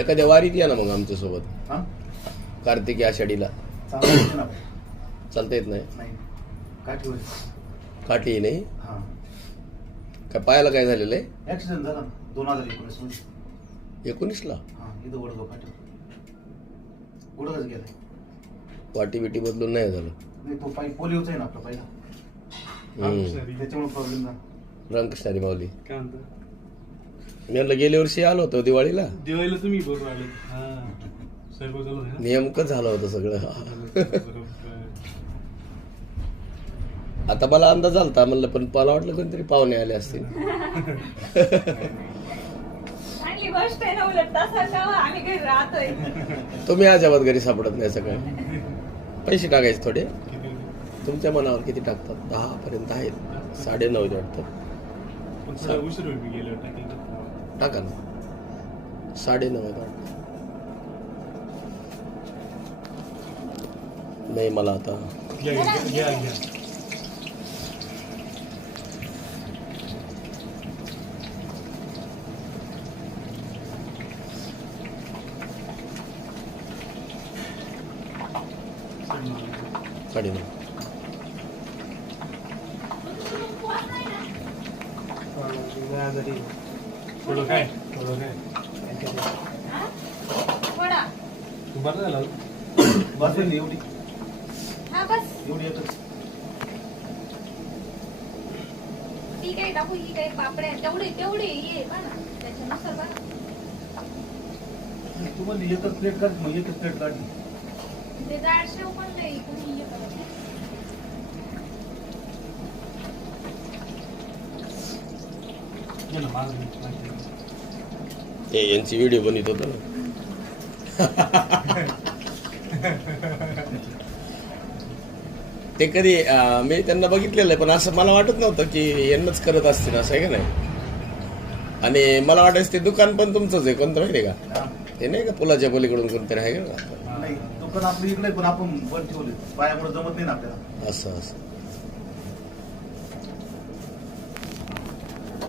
एखाद्या वारीत या ना मग आमच्यासोबत. हा कार्तिकी आषाढीला चालतं ना. चालता येत नाही. नाही काठीवर. काठी नाही. हा काय पायाला काय झालेलं आहे? ऍक्सिडेंट झाला ना 2019 मध्ये. 19ला हा इथं वडगाव काठीवर गुडघाच गेलाय. वाटी बिटी बदलून नाही झालं. नाही तो पाय पोलिओचा आहे ना आपला पहिला, त्याच्यामुळे प्रॉब्लेम झाला. रामकृष्णारी माऊली. काय म्हणता? मी म्हणलं गेल्या वर्षी आलो होतो दिवाळीला. दिवाळीला तुम्ही बरोबर आले. हा स्वयंपाक झाला ना? नेमकं झालं होतं सगळं. बरोबर. आता मला अंदाज आलता म्हणलं, पण मला वाटलं कोणतरी पाहुणे आले असतील. चांगली गोष्ट आहे ना, उलट तसं का आम्ही घरी राहतोय. तुम्ही अजिबात घरी सापडत नाही सगळं. पैसे टाकायचे थोडे किती? तुमच्या मनावर. किती टाकतात? 10 पर्यंत आहेत. 9:30 वाटतं. पण थोडा उशीर होईल मी गेल्यावर टाकेल तर. टाका ना. 9:30 वाटतं. नाही मला आता घ्या घ्या घ्या घ्या. साडे 9. थोडं काय थोडं काय हा? वडा. तू बरं झाला. बस आहे ना एवढी हा बस. एवढी एकच. ती काही टाकू, ही काही पापड्या तेवढे तेवढे ये बघा ना, त्याच्यानुसार बघा. तुम्हाला एकच प्लेट काढ, मग एकच प्लेट काढली. ते जाड शेव पण नाही कोणी हे करत. घे ना माझं. यांची व्हिडिओ बनवत होतो ना. ते कधी मी त्यांना बघितलेलं आहे, पण असं मला वाटत नव्हतं की यांनाच करत असतील असं आहे का नाही. आणि मला वाटायचं ते दुकान पण तुमचंच आहे. कोणतं माहिती आहे का? हे नाही का पुलाच्या पलीकडून कोणतरी आहे का? नाही दुकान आपलं इकडे, पण आपण बंद ठेवले पायामुळे जमत नाही ना आपल्याला. असं असं